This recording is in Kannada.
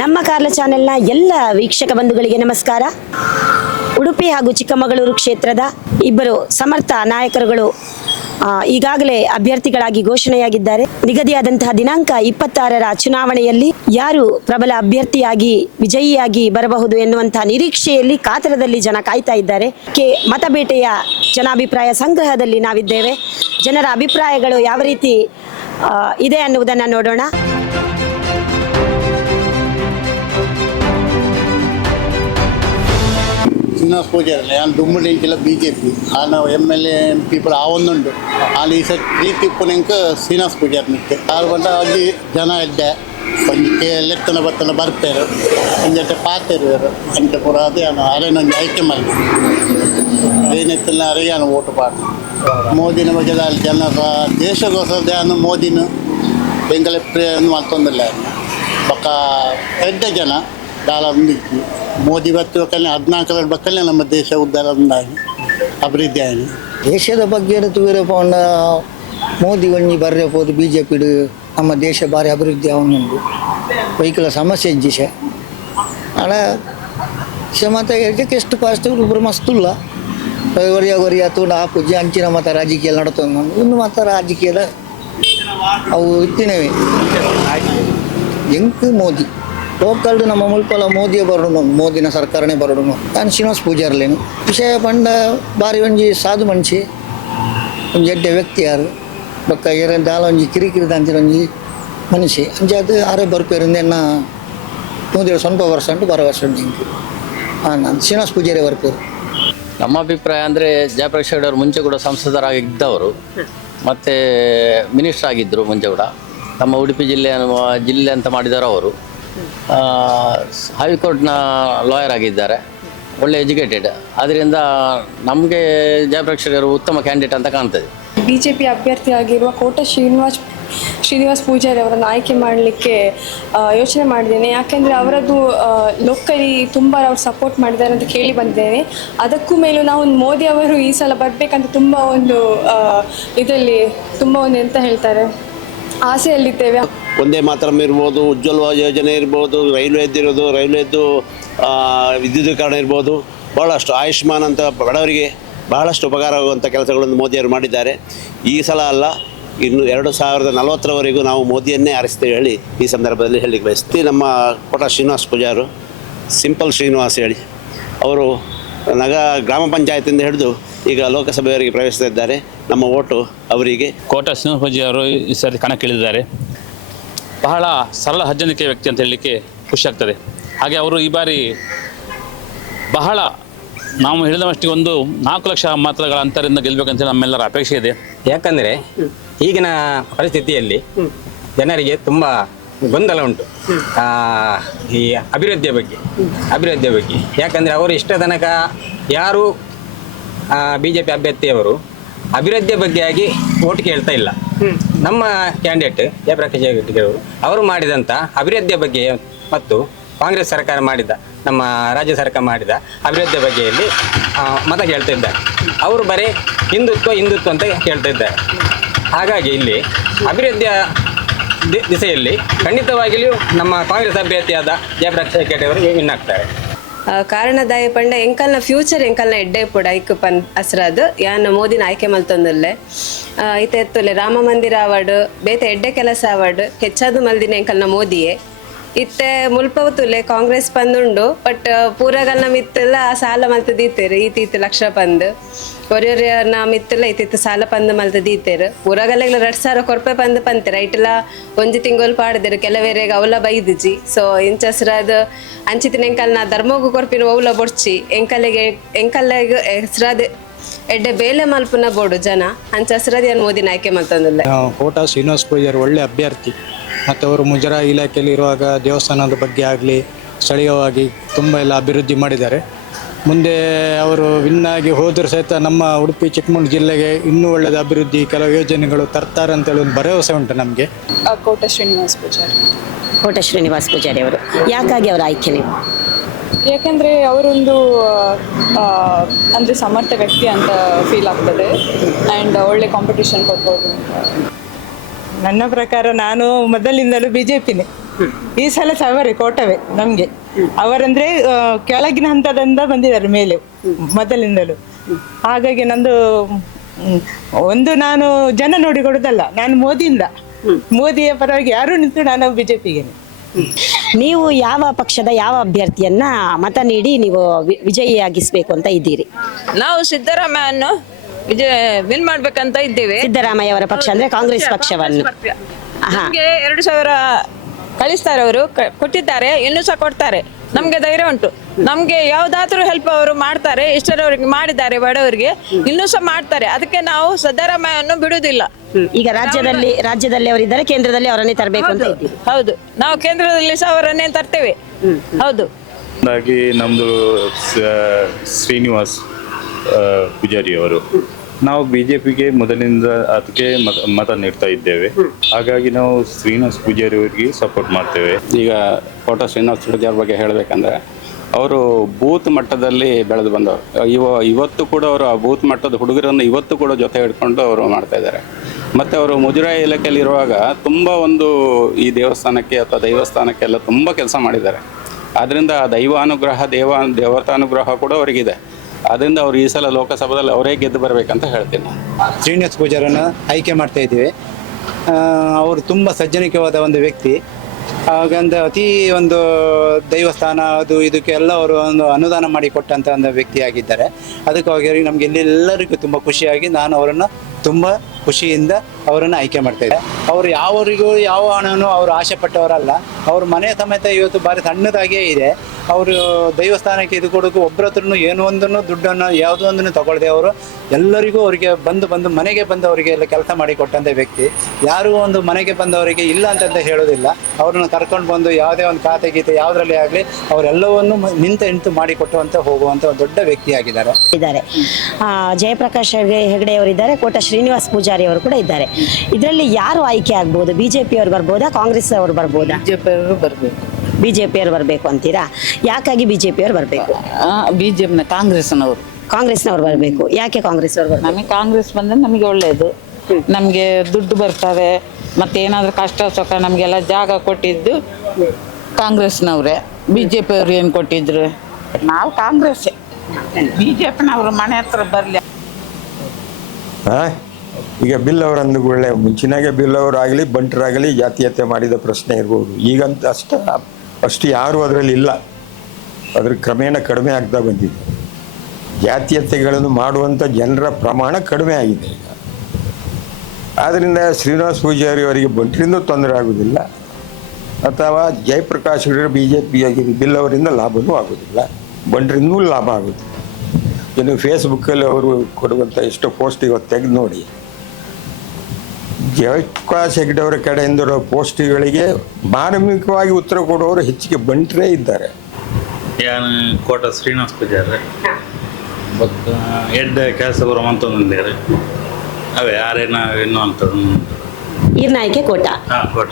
ನಮ್ಮ ಕಾರ್ಲ ಚಾನೆಲ್ನ ಎಲ್ಲ ವೀಕ್ಷಕ ಬಂಧುಗಳಿಗೆ ನಮಸ್ಕಾರ. ಉಡುಪಿ ಹಾಗೂ ಚಿಕ್ಕಮಗಳೂರು ಕ್ಷೇತ್ರದ ಇಬ್ಬರು ಸಮರ್ಥ ನಾಯಕರುಗಳು ಈಗಾಗಲೇ ಅಭ್ಯರ್ಥಿಗಳಾಗಿ ಘೋಷಣೆಯಾಗಿದ್ದಾರೆ. ನಿಗದಿಯಾದಂತಹ ದಿನಾಂಕ ಇಪ್ಪತ್ತಾರರ ಚುನಾವಣೆಯಲ್ಲಿ ಯಾರು ಪ್ರಬಲ ಅಭ್ಯರ್ಥಿಯಾಗಿ, ವಿಜಯಿಯಾಗಿ ಬರಬಹುದು ಎನ್ನುವಂತಹ ನಿರೀಕ್ಷೆಯಲ್ಲಿ ಕಾತರದಲ್ಲಿ ಜನ ಕಾಯ್ತಾ ಇದ್ದಾರೆ. ಕೆ. ಮತಬೇಟೆಯ ಜನಾಭಿಪ್ರಾಯ ಸಂಗ್ರಹದಲ್ಲಿ ನಾವಿದ್ದೇವೆ. ಜನರ ಅಭಿಪ್ರಾಯಗಳು ಯಾವ ರೀತಿ ಇದೆ ಅನ್ನುವುದನ್ನು ನೋಡೋಣ. ಶ್ರೀನಿವಾಸ ಪೂಜಾರಲ್ಲ ನಾನು ದುಮ್ಮಡಿಂಕಿಲ್ಲ ಬಿ ಜೆ ಪಿ ಆನ M L A M people ಆ ಒಂದುಂಡು ಅಲ್ಲಿ ಈ ಸರ್ ಪ್ರೀತಿ ಪುನಂಕ ಸೀನಾ ಪೂಜಾರ್ ನಿಕ್ಕೆ. ಆರು ಬಂದ ಅಲ್ಲಿ ಜನ ಇದ್ದೆ. ಒಂದಕ್ಕೆ ಲೆಕ್ಕನ ಬತ್ತನ ಬರ್ತಾರೆ ಒಂದೆಟ್ಟೆ ಪಾತೇರು ಇವರು. ಪೂರ ಅದೇ ಅರೆ ನಂಗೆ ಆಯ್ಕೆ ಮಾಡಿ ಏನೆತ್ತಿಲ್ಲ ಅರೆಯಾನು ಓಟು ಪಾಡು. ಮೋದಿನ ಬಗ್ಗೆ ಅಲ್ಲಿ ಜನರ ದೇಶಗೋಸ್ಕರ ಧ್ಯಾನ ಮೋದಿನ. ಬೆಂಗಲ ಪ್ರಿಯ ಮತ್ತೊಂದಿಲ್ಲ ಪಕ್ಕ ಪೆದ್ದ ಜನ. ದಾಳ ಮುಂದಿಕ್ಕಿ ಮೋದಿ ಬತ್ತಿನ ಹದಿನಾಲ್ಕರ ಬಕ್ಕಲ್ಲೇ ನಮ್ಮ ದೇಶ ಉದ್ಧಾರ ಉಂದಾಗಿ ಅಭಿವೃದ್ಧಿ ಆಗಿ ದೇಶದ ಬಗ್ಗೆ ವೀರಪ್ಪ ಪೋಂಡ ಮೋದಿ ಒಂಜಿ ಬರ್ರೆ ಪೋದು ಬಿ ಜೆ ಪಿಡು ನಮ್ಮ ದೇಶ ಬಾರಿ ಅಭಿವೃದ್ಧಿ ಅವನುಂಡು ವೈಕಲ ಸಮಸ್ಯೆ ಇಜ್ಜಿಶ. ಆಡ ಕ್ಷಮತ ಎಷ್ಟಕ್ಕೆ ಎಷ್ಟು ಫಾಸ್ಟ್ ಒಬ್ಬರು ಮಸ್ತುಲ್ಲ. ಒರಿಯ ಒರಿಯ ತೂಂಡ ಆ ಪೂಜೆ ಅಂಚಿನ ಮತ ರಾಜಕೀಯ ನಡತೊಂದು ಇನ್ನು ಮತ ರಾಜಕೀಯದ ಅವು ಇತ್ತಿನವೆ. ಎಂಕ್ ಮೋದಿ. ಲೋಕಲ್ ನಮ್ಮ ಮುಲ್ಪಲ ಮೋದಿ ಬರೋಣ ಮೋದಿನ ಸರ್ಕಾರನೇ ಬರೋಣ ನಾನು ಶ್ರೀನಿವಾಸ್ ಪೂಜಾರ್ಲೇನು ವಿಷಯ ಪಂಡ ಬಾರಿ ಒಂಜಿ ಸಾಧು ಮನುಷ್ಯ ಒಂಜಿ ಎಡ್ಡೆ ವ್ಯಕ್ತಿ ಯಾರು? ಬೊಕ್ಕ ಏರೆ ದಾಲ ಒಂಜಿ ಕಿರಿಕಿರಿ ದಂಚಿನ ಒಂಜಿ ಮನುಷ್ಯ ಅದು ಆರೇ ಬರ್ಪೇರಿಂದ ಎನ್ನ ನೂದೇಳು ಸ್ವಲ್ಪ ವರ್ಷ ಉಂಟು, ಬರೋ ವರ್ಷ ಉಂಟು ಹಿಂಗೆ ಹಾಂ ನಾನು ಶ್ರೀನಿವಾಸ್ ಪೂಜಾರಿ ಬರ್ಪೇರು. ನಮ್ಮ ಅಭಿಪ್ರಾಯ ಅಂದರೆ ಜಯಪ್ರಕಾಶ್ ಅವರು ಮುಂಚೆ ಕೂಡ ಸಂಸದರಾಗಿದ್ದವರು ಮತ್ತು ಮಿನಿಸ್ಟರ್ ಆಗಿದ್ದರು ಮುಂಚೆ ಕೂಡ. ನಮ್ಮ ಉಡುಪಿ ಜಿಲ್ಲೆ ಜಿಲ್ಲೆ ಅಂತ ಮಾಡಿದರು ಅವರು. ಹೈಕೋರ್ಟ್ನ ಲಾಯರ್ ಆಗಿದ್ದಾರೆ. ಒಳ್ಳೆ ಎಜುಕೇಟೆಡ್. ಅದರಿಂದ ನಮಗೆ ಜಯಪ್ರಕಾಶ್ ರೆಡ್ಡಿ ಉತ್ತಮ ಕ್ಯಾಂಡಿಡೇಟ್ ಅಂತ ಕಾಣ್ತದೆ. ಬಿ ಜೆ ಪಿ ಅಭ್ಯರ್ಥಿಯಾಗಿರುವ ಕೋಟ ಶ್ರೀನಿವಾಸ್ ಶ್ರೀನಿವಾಸ್ ಪೂಜಾರಿ ಅವರನ್ನು ಆಯ್ಕೆ ಮಾಡಲಿಕ್ಕೆ ಯೋಚನೆ ಮಾಡಿದ್ದೇನೆ. ಯಾಕೆಂದರೆ ಅವರದ್ದು ಲೋಕಲಿ ತುಂಬ ಅವ್ರು ಸಪೋರ್ಟ್ ಮಾಡಿದ್ದಾರೆ ಅಂತ ಕೇಳಿ ಬಂದಿದ್ದೇನೆ. ಅದಕ್ಕೂ ಮೇಲೂ ನಾವು ಮೋದಿ ಅವರು ಈ ಸಲ ಬರಬೇಕಂತ ತುಂಬ ಒಂದು ಇದರಲ್ಲಿ ತುಂಬ ಒಂದು ಎಂತ ಹೇಳ್ತಾರೆ, ಆಸೆಯಲ್ಲಿದ್ದೇವೆ. ಒಂದೇ ಮಾತರಂ ಇರ್ಬೋದು, ಉಜ್ವಲ ಯೋಜನೆ ಇರ್ಬೋದು ರೈಲ್ವೆದ್ದಿರೋದು ರೈಲ್ವೆದ್ದು ವಿದ್ಯುದೀಕರಣ ಇರ್ಬೋದು ಭಾಳಷ್ಟು ಆಯುಷ್ಮಾನ್ ಅಂತ ಬಡವರಿಗೆ ಬಹಳಷ್ಟು ಉಪಕಾರ ಆಗುವಂಥ ಕೆಲಸಗಳನ್ನು ಮೋದಿಯವರು ಮಾಡಿದ್ದಾರೆ. ಈ ಸಲ ಅಲ್ಲ, ಇನ್ನು ಎರಡು ಸಾವಿರದ ನಲವತ್ತರವರೆಗೂ ನಾವು ಮೋದಿಯನ್ನೇ ಆರಿಸ್ತೇವೆ ಹೇಳಿ ಈ ಸಂದರ್ಭದಲ್ಲಿ ಹೇಳಲಿಕ್ಕೆ ಬಯಸ್ತೀವಿ ನಮ್ಮ ಕೋಟ ಶ್ರೀನಿವಾಸ್ ಪೂಜಾರು, ಸಿಂಪಲ್ ಶ್ರೀನಿವಾಸ್ ಹೇಳಿ, ಅವರು ನಗ ಗ್ರಾಮ ಪಂಚಾಯತಿಂದ ಹಿಡಿದು ಈಗ ಲೋಕಸಭೆಯವರಿಗೆ ಪ್ರವೇಶಿಸ್ತಾ ಇದ್ದಾರೆ. ನಮ್ಮ ಓಟು ಅವರಿಗೆ. ಕೋಟ ಶ್ರೀನಿವಾಸಪೂಜಿ ಅವರು ಈ ಸರಿ ಕಣಕ್ಕಿಳಿದಿದ್ದಾರೆ. ಬಹಳ ಸರಳ ಹಜ್ಜನಿಕೆ ವ್ಯಕ್ತಿ ಅಂತ ಹೇಳಲಿಕ್ಕೆ ಖುಷಿಯಾಗ್ತದೆ ಹಾಗೆ ಅವರು ಈ ಬಾರಿ ಬಹಳ ನಾವು ಹೇಳಿದ ಮಟ್ಟಿಗೆ ಒಂದು ನಾಲ್ಕು ಲಕ್ಷ ಮಾತ್ರಗಳ ಅಂತರದಿಂದ ಗೆಲ್ಲಬೇಕಂತ ನಮ್ಮೆಲ್ಲರ ಅಪೇಕ್ಷೆ ಇದೆ. ಯಾಕಂದರೆ ಈಗಿನ ಪರಿಸ್ಥಿತಿಯಲ್ಲಿ ಜನರಿಗೆ ತುಂಬ ಗೊಂದಲ ಉಂಟು. ಆ, ಈ ಅಭಿವೃದ್ಧಿಯ ಬಗ್ಗೆ. ಅಭಿವೃದ್ಧಿಯ ಬಗ್ಗೆ. ಯಾಕಂದರೆ ಅವರು ಇಷ್ಟ ತನಕ ಯಾರು ಬಿ ಜೆ ಪಿ ಅಭ್ಯರ್ಥಿಯವರು ಅಭಿವೃದ್ಧಿಯ ಬಗ್ಗೆ ಆಗಿ ಓಟ್ ಕೇಳ್ತಾ ಇಲ್ಲ. ನಮ್ಮ ಕ್ಯಾಂಡಿಡೇಟ್ ಜಯಪ್ರಕಾಶ್ ಅವರು ಅವರು ಮಾಡಿದಂಥ ಅಭಿವೃದ್ಧಿಯ ಬಗ್ಗೆ ಮತ್ತು ಕಾಂಗ್ರೆಸ್ ಸರ್ಕಾರ ಮಾಡಿದ ನಮ್ಮ ರಾಜ್ಯ ಸರ್ಕಾರ ಮಾಡಿದ ಅಭಿವೃದ್ಧಿಯ ಬಗ್ಗೆಯಲ್ಲಿ ಮತ ಕೇಳ್ತಾ ಇದ್ದಾರೆ. ಅವರು ಬರೀ ಹಿಂದುತ್ವ ಹಿಂದುತ್ವ ಅಂತ ಕೇಳ್ತಾ ಇದ್ದಾರೆ. ಹಾಗಾಗಿ ಇಲ್ಲಿ ಅಭಿವೃದ್ಧಿಯ ದಿ- ದಿಸೆಯಲ್ಲಿ ಖಂಡಿತವಾಗಿಯೂ ನಮ್ಮ ಕಾಂಗ್ರೆಸ್ ಅಭ್ಯರ್ಥಿಯಾದ ಜಯಪ್ರಕಾಶ್ ಹೆಗಡೆ ಅವರು ವಿನ್ ಆಗ್ತಾರೆ. ಕಾರಣದಾಯ ಪಂಡ ಎಂಕಲ್ನ ಫ್ಯೂಚರ್ ಎಂಕಲ್ನ ಎಡ್ಡೆ ಪುಡ ಐಕ್ ಪನ್ ಅಸ್ರಾದ್. ಯಾನ್ ಮೋದಿನ ಆಯ್ಕೆ ಮಲ್ತೊಂದುಲ್ಲೆ ಇತ್ತೆ ಎತ್ತುಲೆ ರಾಮ ಮಂದಿರ ಅವಾರ್ಡ್, ಬೇತೆ ಎಡ್ಡೆ ಕೆಲಸ ಅವಾರ್ಡ್, ಹೆಚ್ಚಾದು ಮಲ್ದಿನ ಎಂಕಲ್ನ ಮೋದಿಯೇ. ಇತ್ತೆ ಮುಲ್ಪವತುಲೆ ಕಾಂಗ್ರೆಸ್ ಪಂದುಂಡು, ಬಟ್ ಪೂರಗಲ್ನ ಮಿತ್ತಲ್ಲ ಸಾಲ ಮಲ್ತ ದೀತೇರು ಈತೀತ್ ಲಕ್ಷ ಪಂದ್. ಒರಿಯೊರಿಯರ್ನ ಮಿತ್ತಲ್ಲ ಇತ್ತಿತ್ತು ಸಾಲ ಪಂದ್ ಮಲ್ತ ದೀತೇರು. ಪೂರಗಲ್ಲೆಗ್ಲ ಎರಡ್ ಸಾವಿರ ಕೊರ್ಪೆ ಪಂದ್ ಪಂತೇರ. ಐಟೆಲ್ಲ ಒಂಜಿ ತಿಂಗಳು ಪಾಡ್ದೆರ್ ಕೆಲವೇರೆಗ ಅವಲ ಬೈದಿಜಿ. ಸೊ, ಇಂಚಸ್ರಾದ ಅಂಚಿತಿನ ಎಂಕಲ್ನ ಧರ್ಮಗು ಕೊರ್ಪಿನ ಅವಲ ಬೊಡ್ಚಿ. ಎಂಕಲೆಗೆ ಎಂಕಲ್ಲೆಗ್ ಹೆಸ್ರಾದ ಎಡ್ಡೆ ಬೇಲೆ ಮಲ್ಪುನ ಬೋಡು ಜನ. ಅಂಚ ಹಸ್ರಾದ ಏನ್ ಮೋದಿನ ಆಯ್ಕೆ ಮಲ್ತಂದಿಲ್ಲ. ಕೋಟಾ ಶ್ರೀನಿವಾಸ್ ಪೂಜಾರಿ ಒಳ್ಳೆ ಅಭ್ಯರ್ಥಿ. ಮತ್ತು ಅವರು ಮುಜರಾಯಿ ಇಲಾಖೆಯಲ್ಲಿ ಇರುವಾಗ ದೇವಸ್ಥಾನದ ಬಗ್ಗೆ ಆಗಲಿ ಸ್ಥಳೀಯವಾಗಿ ತುಂಬ ಎಲ್ಲ ಅಭಿವೃದ್ಧಿ ಮಾಡಿದ್ದಾರೆ. ಮುಂದೆ ಅವರು ವಿನ್ ಆಗಿ ಹೋದರೂ ಸಹಿತ ನಮ್ಮ ಉಡುಪಿ ಚಿಕ್ಕಮಗಳೂರು ಜಿಲ್ಲೆಗೆ ಇನ್ನೂ ಒಳ್ಳೆಯದು ಅಭಿವೃದ್ಧಿ ಕೆಲವು ಯೋಜನೆಗಳು ತರ್ತಾರೆ ಅಂತೇಳಿ ಒಂದು ಭರವಸೆ ಉಂಟು ನಮಗೆ. ಕೋಟ ಶ್ರೀನಿವಾಸ್ ಪೂಜಾರಿ. ಕೋಟ ಶ್ರೀನಿವಾಸ್ ಪೂಜಾರಿ ಅವರು. ಯಾಕಾಗಿ ಅವರ ಆಯ್ಕೆ ನೀವು? ಯಾಕಂದರೆ ಅವರೊಂದು ಅಂದರೆ ಸಮರ್ಥ ವ್ಯಕ್ತಿ ಅಂತ ಫೀಲ್ ಆಗ್ತದೆ. ಆ್ಯಂಡ್ ಒಳ್ಳೆ ಕಾಂಪಿಟೇಷನ್ ಕೊಡ್ಬೋದು ಅಂತ. ನನ್ನ ಪ್ರಕಾರ ನಾನು ಮೊದಲಿಂದಲೂ ಬಿಜೆಪಿನೇ. ಈ ಸಲ ಸಹ ಅವರೇ ಕೋಟವೇ ನಮ್ಗೆ. ಅವರಂದ್ರೆ ಆ, ಕೆಳಗಿನ ಹಂತದಿಂದ ಬಂದಿದ್ದಾರೆ ಮೇಲೆ ಮೊದಲಿಂದಲೂ. ಹಾಗಾಗಿ ನಂದು ಒಂದು ನಾನು ಜನ ನೋಡಿ ಕೊಡುದಲ್ಲ ನಾನು ಮೋದಿಯಿಂದ. ಮೋದಿಯ ಪರವಾಗಿ ಯಾರು ನಿಂತು ನಾನು ಬಿಜೆಪಿಗೆ. ನೀವು ಯಾವ ಪಕ್ಷದ ಯಾವ ಅಭ್ಯರ್ಥಿಯನ್ನ ಮತ ನೀಡಿ ನೀವು ವಿ- ವಿಜಯಿಯಾಗಿಸ್ಬೇಕು ಅಂತ ಇದ್ದೀರಿ? ನಾವು ಸಿದ್ದರಾಮಯ್ಯನ್ನು ವಿಜಯ ವಿನ್ ಮಾಡ್ಬೇಕಂತ ಇದ್ದೇವೆ. ಸಿದ್ದರಾಮಯ್ಯ ಅವರ ಪಕ್ಷ ಅಂದ್ರೆ ಕಾಂಗ್ರೆಸ್ ಪಕ್ಷವನ್ನು ಹಾ ನಮ್ಗೆ ಎರಡು ಸಾವಿರ ಕಳಿಸ್ತಾರೆ ಅವರು ಕ- ಕೊಟ್ಟಿದ್ದಾರೆ ಇನ್ನೂ ಸಹ ಕೊಡ್ತಾರೆ. ನಮ್ಗೆ ಧೈರ್ಯ ಉಂಟು. ನಮ್ಗೆ ಯಾವ್ದಾದ್ರೂ ಹೆಲ್ಪ್ ಅವರು ಮಾಡ್ತಾರೆ ಇಷ್ಟರವ್ರಿಗೆ ಮಾಡಿದ್ದಾರೆ ಬಡವರಿಗೆ ಇನ್ನೂ ಸಹ ಮಾಡ್ತಾರೆ. ಅದಕ್ಕೆ ನಾವು ಸಿದ್ದರಾಮಯ್ಯನ್ನು ಬಿಡುವುದಿಲ್ಲ. ಈಗ ರಾಜ್ಯದಲ್ಲಿ ರಾಜ್ಯದಲ್ಲಿ ಅವರಿದ್ದಾರೆ ಕೇಂದ್ರದಲ್ಲಿ ಅವರನ್ನೇ ತರಬೇಕು ಅಂತ ಇದ್ದೀರಿ. ಹೌದು. ನಾವು ಕೇಂದ್ರದಲ್ಲಿ ಸಹ ಅವರನ್ನೇ ತರ್ತೇವೆ. ಹೌದು. ನಮ್ದು ನಮ್ಮದು ಶ್ರೀನಿವಾಸ್ ಪೂಜಾರಿ ಅವರು. ನಾವು ಬಿ ಜೆ ಪಿಗೆ ಮೊದಲಿಂದ ಅದಕ್ಕೆ ಮತ ಮತ ನೀಡ್ತಾ ಇದ್ದೇವೆ. ಹಾಗಾಗಿ ನಾವು ಶ್ರೀನಿವಾಸ್ ಪೂಜಾರಿ ಅವರಿಗೆ ಸಪೋರ್ಟ್ ಮಾಡ್ತೇವೆ. ಈಗ ಕೋಟ ಶ್ರೀನಿವಾಸ ಪೂಜಾರಿ ಬಗ್ಗೆ ಹೇಳಬೇಕಂದ್ರೆ, ಅವರು ಬೂತ್ ಮಟ್ಟದಲ್ಲಿ ಬೆಳೆದು ಬಂದವರು. ಇವ, ಇವತ್ತು ಕೂಡ ಅವರು ಆ ಬೂತ್ ಮಟ್ಟದ ಹುಡುಗರನ್ನು ಇವತ್ತು ಕೂಡ ಜೊತೆ ಹಿಡ್ಕೊಂಡು ಅವರು ಮಾಡ್ತಾ ಇದ್ದಾರೆ. ಮತ್ತು ಅವರು ಮುಜರಾಯಿ ಇಲಾಖೆಯಲ್ಲಿ ಇರುವಾಗ ತುಂಬ ಒಂದು ಈ ದೇವಸ್ಥಾನಕ್ಕೆ ಅಥವಾ ದೈವಸ್ಥಾನಕ್ಕೆಲ್ಲ ತುಂಬ ಕೆಲಸ ಮಾಡಿದ್ದಾರೆ. ಆದ್ದರಿಂದ ದೈವಾನುಗ್ರಹ ದೇವ ದೇವತಾನುಗ್ರಹ ಕೂಡ ಅವರಿಗಿದೆ. ಆದ್ದರಿಂದ ಅವರು ಈ ಸಲ ಲೋಕಸಭಾದಲ್ಲಿ ಅವರೇ ಗೆದ್ದು ಬರಬೇಕಂತ ಹೇಳ್ತೀನಿ. ಶ್ರೀನಿವಾಸ ಪೂಜಾರನ್ನು ಆಯ್ಕೆ ಮಾಡ್ತಾ ಇದ್ದೀವಿ. ಅವರು ತುಂಬ ಸಜ್ಜನಿಕವಾದ ಒಂದು ವ್ಯಕ್ತಿ. ಹಾಗಂದ್ರೆ ಅತಿ ಒಂದು ದೈವಸ್ಥಾನ, ಅದು ಇದಕ್ಕೆಲ್ಲ ಅವರು ಒಂದು ಅನುದಾನ ಮಾಡಿ ಕೊಟ್ಟಂತ ಒಂದು ವ್ಯಕ್ತಿಯಾಗಿದ್ದಾರೆ. ಅದಕ್ಕಾಗಿ ನಮಗೆ ಎಲ್ಲರಿಗೂ ತುಂಬ ಖುಷಿಯಾಗಿ ನಾನು ಅವರನ್ನು ತುಂಬ ಖುಷಿಯಿಂದ ಅವರನ್ನು ಆಯ್ಕೆ ಮಾಡ್ತಾ ಇದ್ದಾರೆ. ಅವರು ಯಾವರಿಗೂ ಯಾವ ಹಣನೂ ಅವರು ಆಸೆ ಪಟ್ಟವರಲ್ಲ. ಅವ್ರ ಮನೆ ಸಮೇತ ಇವತ್ತು ಭಾರಿ ಸಣ್ಣದಾಗಿಯೇ ಇದೆ. ಅವರು ದೈವಸ್ಥಾನಕ್ಕೆ ಇದು ಕೊಡೋಕು ಒಬ್ಬರ ಹತ್ರನೂ ಏನೋ ಒಂದನ್ನು ದುಡ್ಡನ್ನು ಯಾವುದೋ ಒಂದನ್ನು ತಗೊಳ್ದೆ ಅವರು. ಎಲ್ಲರಿಗೂ ಅವರಿಗೆ ಬಂದು ಬಂದು ಮನೆಗೆ ಬಂದವರಿಗೆ ಎಲ್ಲ ಕೆಲಸ ಮಾಡಿ ಕೊಟ್ಟಂಥ ವ್ಯಕ್ತಿ. ಯಾರೂ ಒಂದು ಮನೆಗೆ ಬಂದವರಿಗೆ ಇಲ್ಲ ಅಂತಂತ ಹೇಳೋದಿಲ್ಲ. ಅವ್ರನ್ನ ಕರ್ಕೊಂಡು ಬಂದು ಯಾವುದೇ ಒಂದು ಖಾತೆ ಗೀತೆ ಯಾವುದರಲ್ಲಿ ಆಗಲಿ ಅವರೆಲ್ಲವನ್ನು ನಿಂತ ನಿಂತು ಮಾಡಿ ಕೊಟ್ಟುವಂತ ಹೋಗುವಂಥ ದೊಡ್ಡ ವ್ಯಕ್ತಿಯಾಗಿದ್ದಾರೆ ಇದ್ದಾರೆ. ಜಯಪ್ರಕಾಶ್ ಹೆಗ್ಡೆ ಅವರಿದ್ದಾರೆ ಕೋಟ ಶ್ರೀನಿವಾಸ್ ಪೂಜಾರಿ ಅವರು ಕೂಡ ಇದ್ದಾರೆ. ಇದರಲ್ಲಿ ಯಾರು ಆಯ್ಕೆ ಆಗ್ಬೋದು? ಬಿಜೆಪಿ ಅವರು ಬರ್ಬೋದಾ? ಕಾಂಗ್ರೆಸ್ ಅವರು ಬರ್ಬೋದಾ? ಬಿಜೆಪಿ ಅವರು ಬರಬೇಕು. ಬಿಜೆಪಿ ಅವರು ಬರ್ಬೇಕು ಅಂತೀರಾ? ಯಾಕಾಗಿ ಬಿಜೆಪಿ ಅವರು ಬರ್ಬೇಕು? ಬಿಜೆಪಿನ ಕಾಂಗ್ರೆಸ್ನವರು. ಕಾಂಗ್ರೆಸ್ನವ್ರು ಬರಬೇಕು. ಯಾಕೆ ಕಾಂಗ್ರೆಸ್ ಅವರು ಬರ್ಬೇಕು? ನಮಗೆ ಕಾಂಗ್ರೆಸ್ ಬಂದ್ರೆ ನಮಗೆ ಒಳ್ಳೆಯದು ನಮಗೆ ದುಡ್ಡು ಬರ್ತವೆ. ಮತ್ತೆ ಏನಾದರೂ ಕಷ್ಟ ಸುಖ ನಮಗೆಲ್ಲ ಜಾಗ ಕೊಟ್ಟಿದ್ದು ಕಾಂಗ್ರೆಸ್ನವ್ರೆ. ಬಿ ಜೆ ಪಿ ಅವ್ರು ಏನು ಕೊಟ್ಟಿದ್ರು? ನಾವು ಕಾಂಗ್ರೆಸ್ ಬಿ ಜೆ ಪಿನವರು ಮನೆ ಹತ್ರ ಬರಲಿ. ಈಗ ಬಿಲ್ ಅವರಂದು ಒಳ್ಳೆ ಮುಂಚಿನಾಗೆ ಬಿಲ್ ಅವರಾಗಲಿ, ಬಂಟರಾಗಲಿ ಜಾತೀಯತೆ ಮಾಡಿದ ಪ್ರಶ್ನೆ ಇರ್ಬೋದು. ಈಗಂತ ಅಷ್ಟ, ಅಷ್ಟು ಯಾರು ಅದರಲ್ಲಿ ಇಲ್ಲ. ಅದ್ರ ಕ್ರಮೇಣ ಕಡಿಮೆ ಆಗ್ತಾ ಬಂದಿದೆ. ಜಾತೀಯತೆಗಳನ್ನು ಮಾಡುವಂಥ ಜನರ ಪ್ರಮಾಣ ಕಡಿಮೆ ಆಗಿದೆ ಈಗ. ಆದ್ದರಿಂದ ಶ್ರೀನಿವಾಸ್ ಪೂಜಾರಿ ಅವರಿಗೆ ಬಂಟರಿಂದ ತೊಂದರೆ ಆಗುವುದಿಲ್ಲ ಅಥವಾ ಜಯಪ್ರಕಾಶ್ ಬಿ ಜೆ ಪಿ ಬಿಲ್ ಅವರಿಂದ ಲಾಭವೂ ಆಗೋದಿಲ್ಲ. ಬಂಟರಿಂದೂ ಲಾಭ ಆಗುತ್ತೆ ಇನ್ನು ಫೇಸ್ಬುಕ್ಕಲ್ಲಿ ಅವರು ಕೊಡುವಂಥ ಎಷ್ಟೋ ಪೋಸ್ಟ್ ಇವತ್ತು ತೆಗೆದು ನೋಡಿ. ಅವರ ಕಡೆಯಿಂದ ಪೋಸ್ಟ್ಗಳಿಗೆ ಮಾರ್ಮಿಕವಾಗಿ ಉತ್ತರ ಕೊಡುವವರು ಹೆಚ್ಚಿಗೆ ಬಂಟರೇ ಇದ್ದಾರೆ. ಯಾನ್ ಕೋಟ ಶ್ರೀನಿವಾಸ ಪೂಜಾರಿ ಮತ್ತು ಎಡ್ಡೆ ಕೆಲಸ ಬರೋ ಮಂತೊಂದಿದ್ದಾರೆ ಅವೇ ಯಾರೇನ ಇನ್ನು ಅಂತ ಈರ್ನಾಯ್ಕೆ ಕೋಟ. ಹಾಂ ಕೋಟ.